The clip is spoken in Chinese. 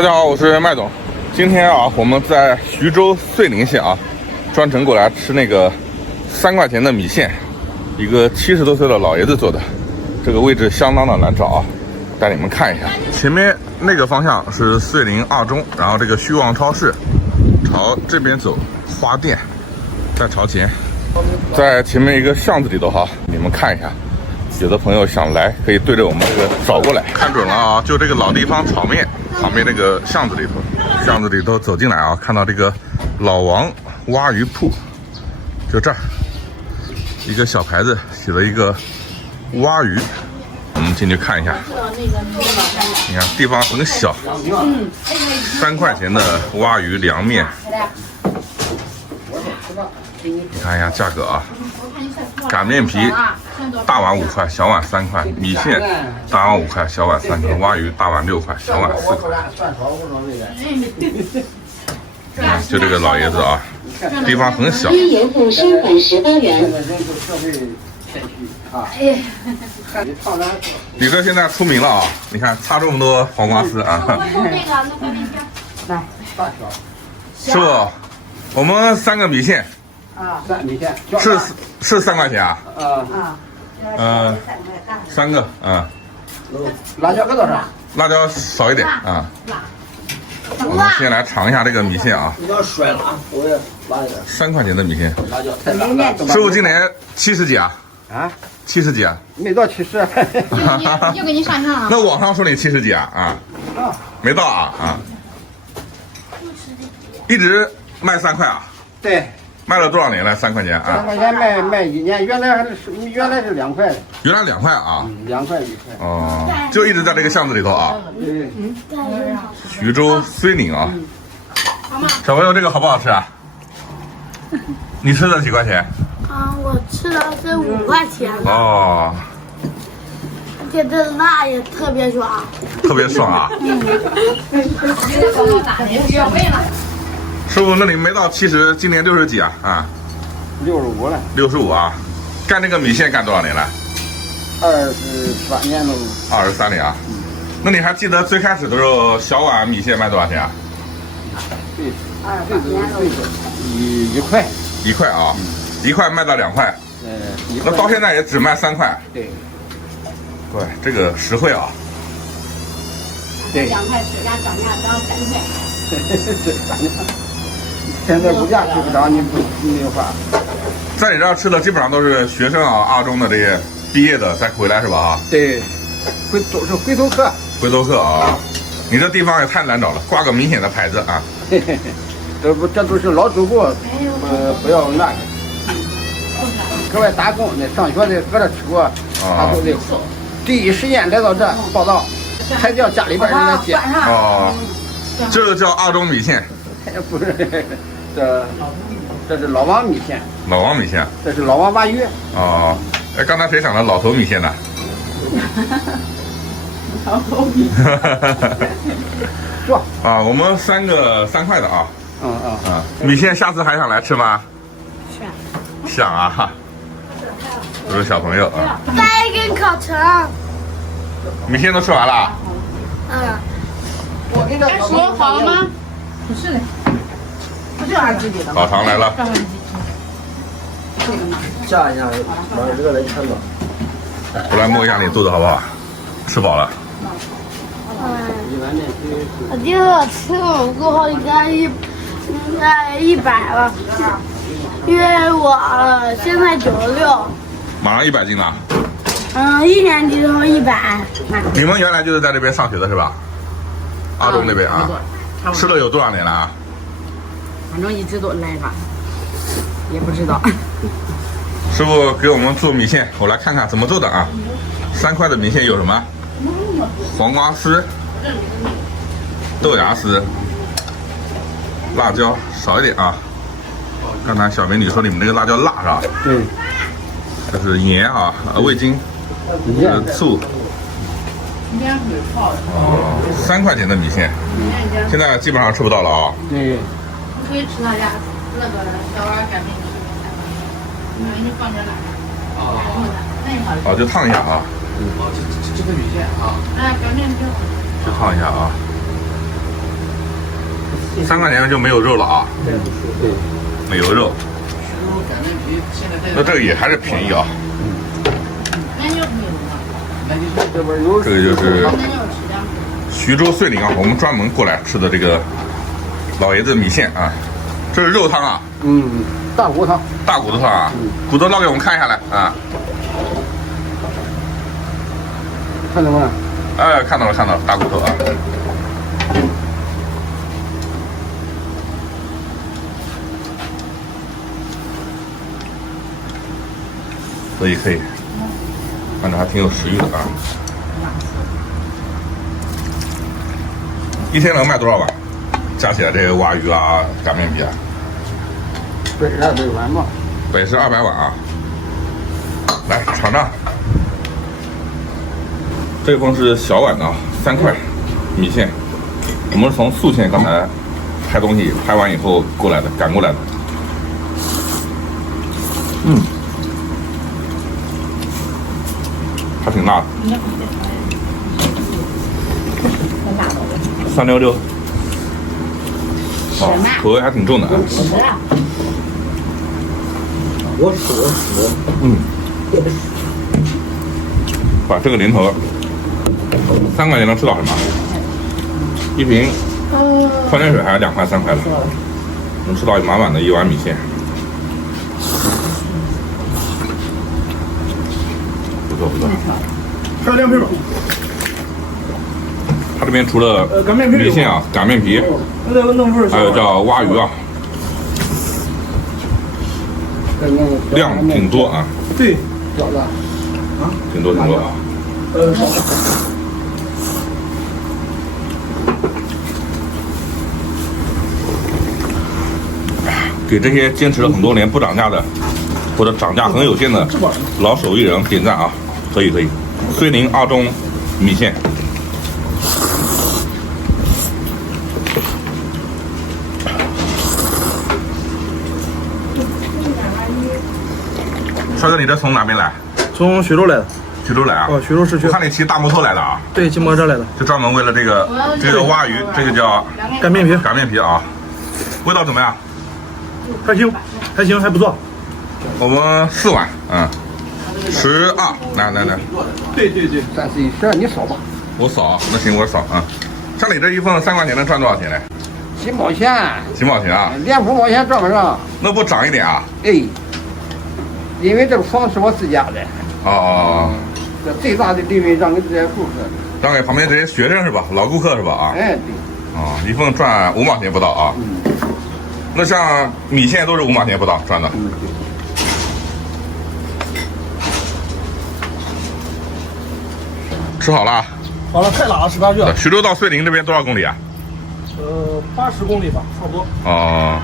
大家好，我是麦总。今天啊，我们在徐州遂宁县啊，专程过来吃那个3块钱的米线，一个70多岁的老爷子做的。这个位置相当的难找啊，带你们看一下。前面那个方向是遂宁2中，然后这个虚旺超市，朝这边走，花店，再朝前，在前面一个巷子里头哈，你们看一下。有的朋友想来，可以对着我们这个找过来，看准了啊，就这个老地方炒面旁边那个巷子里头，走进来啊，看到这个老王蛙鱼铺，就这儿一个小牌子写了一个蛙鱼，我们进去看一下。你看地方很小，3块钱的蛙鱼凉面，你看一下价格啊，擀面皮大碗5块，小碗3块；米线大碗5块，小碗3块；蛙鱼大碗6块，小碗4块。就这个老爷子啊，地方很小。延后收款18元。你这现在出名了啊！你看插这么多黄瓜丝啊！来，师傅，我们3个米线米线是3块钱啊？3个辣椒搁多少？辣椒少一点啊。我们先来尝一下这个米线啊。你要甩辣，我也辣一点。3块钱的米线，辣椒太辣了。师傅今年70几啊？70几啊？没到70。又给你上上了。那网上说你70几啊？没到啊？一直卖3块啊？对。卖了多少年了？3块钱啊？3块钱卖1年，原来是2块的。原来2块啊？2块1块。哦，就一直在这个巷子里头啊。对。徐州遂宁啊。小朋友，这个好不好吃啊？你吃的几块钱？我吃的是5块钱。哦。而且这辣也特别爽。特别爽啊。师傅，那你没到70，今年60几啊65了。65啊，干这个米线干多少年了？23年了。23年啊。那你还记得最开始的时候小碗米线卖多少钱啊？对，1块。1块啊，1块卖到2块。那到现在也只卖3块。对，这个实惠啊。对。2块吃，涨价涨3块。现在物价追不上，你没有法。在你这儿吃的基本上都是学生啊，2中的这些毕业的再回来是吧？对，都是回头客。回头客啊，你这地方也太难找了，挂个明显的牌子啊。这都是老主顾，不要那个。搁外打工的、上学的，搁这吃过，他都得第一时间来到这报道，才叫家里边人来接。哦，这个叫2中米线。不是，这是老王米线。老王米线。这是老王蛙鱼。哦，哎，刚才谁想的老头米线呢？老头米。说啊，我们3个3块的啊。米线下次还想来吃吗？想啊，都是小朋友啊。再一根烤肠。米线都吃完了。我给这说好了吗？不是的，不是俺自己的。烤肠来了。下一下，往这个来看到。过来摸一下你肚子好不好？吃饱了。我记得我吃火锅后应该100了，因为我现在96。马上100斤了。 1年级的时候100。你们原来就是在这边上学的是吧？2中那边啊。吃了有多少年了啊？反正一直都来吧，也不知道。师傅给我们做米线，我来看看怎么做的啊。3块的米线有什么？黄瓜丝、豆芽丝、辣椒少一点啊。刚才小美女说你们那个辣椒辣是吧？对。这是盐啊，味精，这是醋。哦，3块钱的米线，现在基本上吃不到了啊。对。可以吃他家那个小碗擀面皮，你放点辣椒。好，就烫一下啊。这个米线啊。擀面皮。就烫一下啊。3块钱就没有肉了啊？对，没有肉。那这个也还是便宜啊。那就没有了，这边有这个就是那就吃点。徐州遂宁啊，我们专门过来吃的这个老爷子米线啊。这是肉汤啊，大骨汤，大骨头汤啊，骨头捞给我们看一下来啊。看到吗？哎，看到了，看到了，大骨头啊。可以可以，看着还挺有食欲的啊。一天能卖多少碗？加起来这个蛙鱼啊、擀面皮啊120碗嘛。北是200碗啊。来尝尝，这份是小碗的啊，3块米线。我们是从宿县刚才拍东西，拍完以后过来的，赶过来的。还挺辣的。366。哦，口味还挺重的啊。我吃。把这个零头，3块钱能吃到什么？一瓶矿泉水还是2块3块的，能吃到满满的一碗米线。不错不错。还有凉皮吧？它这边除了米线啊、擀面皮，还有叫蛙鱼啊，量挺多啊。对，饺子。挺多挺多啊。给这些坚持了很多年不涨价的，或者涨价很有限的老手艺人点赞啊！可以可以，遂宁2中米线。帅哥，你这从哪边来？从徐州来的。徐州来啊？徐州市区我。看你骑大摩托来的啊？对，骑摩托车来的。就专门为了这个蛙鱼，这个叫擀面皮。擀面皮啊，味道怎么样？还行，还行，还不错。我们4碗，12，来。对。 31、12，你扫吧。我扫，那行我扫啊。像你这一份3块钱能赚多少钱呢？几毛钱？几毛钱啊？连5毛钱赚不上。那不涨一点啊？哎，因为这个房是我自家的。哦。这最大的利润让给这些顾客。让给旁边这些学生是吧？老顾客是吧？啊。哎，对。啊，一份赚5毛钱不到啊。那像米线都是5毛钱不到赚的。吃好了。好了，太辣了，吃啥去？徐州到遂宁这边多少公里啊？ 80公里吧，差不多。哦。